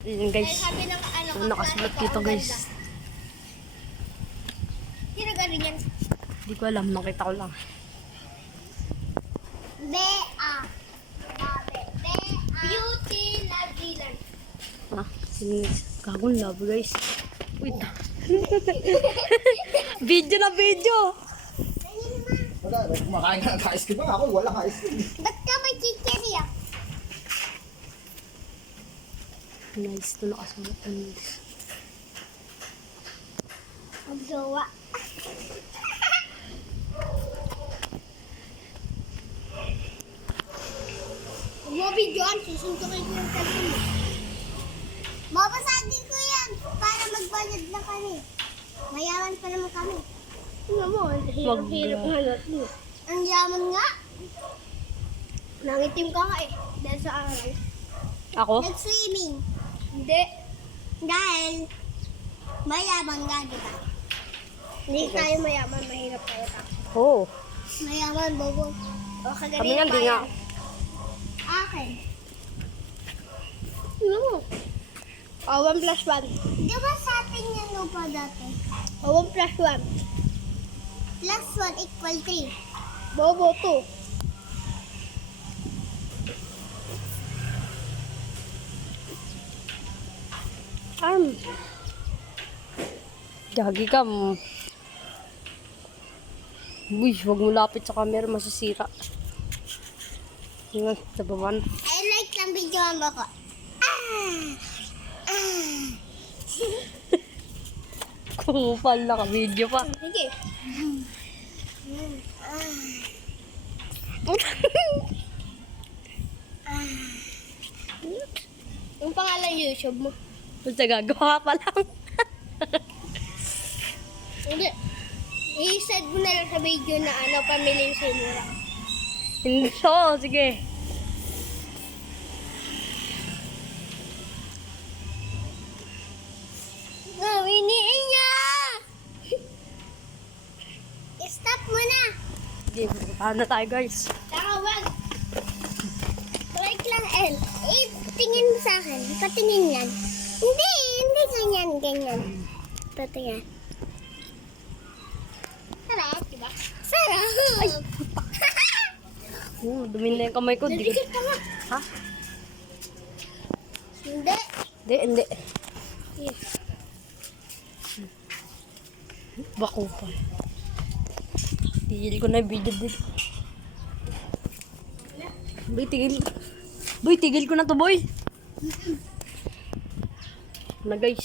Ayan guys. Sabi ng ano, Nakasulat dito guys. Sino galing yan? Hindi ko alam. Nakita ko lang. Bea. Beauty Lovely Land. Ah, kagong love guys. Wait. Video na video. Wala, kumakain ka ng ice cream ba? Ako wala ka ice cream. Ba't ka may chichirya? Nice to nakasulat. Magjowa. Huwag mo videoan, susuntukin ko yung cellphone mo. Mapasagin ko yan para magbayad na kami. Mayaman pa naman kami. Tingnan mo, ang hirap-hirap nga natin. Ang yaman nga. Nangitim ka nga eh, dahil sa araw. Ako? Nag-swimming. Hindi. Dahil mayaman nga, di ba? Hindi tayo mayaman, mahirap tayo. Oo. Mayaman, bobo. O kagaling Kami nga, di nga. Akin. No. O, 1 plus 1. Di ba sa atin yan lupa dati? O, 1 plus 1. Plus 1 equal 3. Bobo, 2. Gagi ka. Uy, huwag mo lapit sa camera, masasira. Nga, sa baban. I like lang video mo ko. Kupal na ka, video pa. Sige. Yung pangalan YouTube mo. Basta gagawa pa lang. Hindi. I-set mo na lang sa video na ano, pamiling sinura. Hindi so, sige. Nawiniin niya! Stop mo na! Sige, paano tayo guys? Saka wag. Like lang, El. Tingin mo sa akin. Patingin yan. Hindi ganyan, ganyan. Patingin. Sarap, diba? Sarap! Ay! Dumi na yung kamay ko. Di. Naligid ka nga. Ha? Hindi. Hindi. Yes. Bako pa. Tigil ko na yung video dito. Boy, tigil ko na to, boy. Na guys.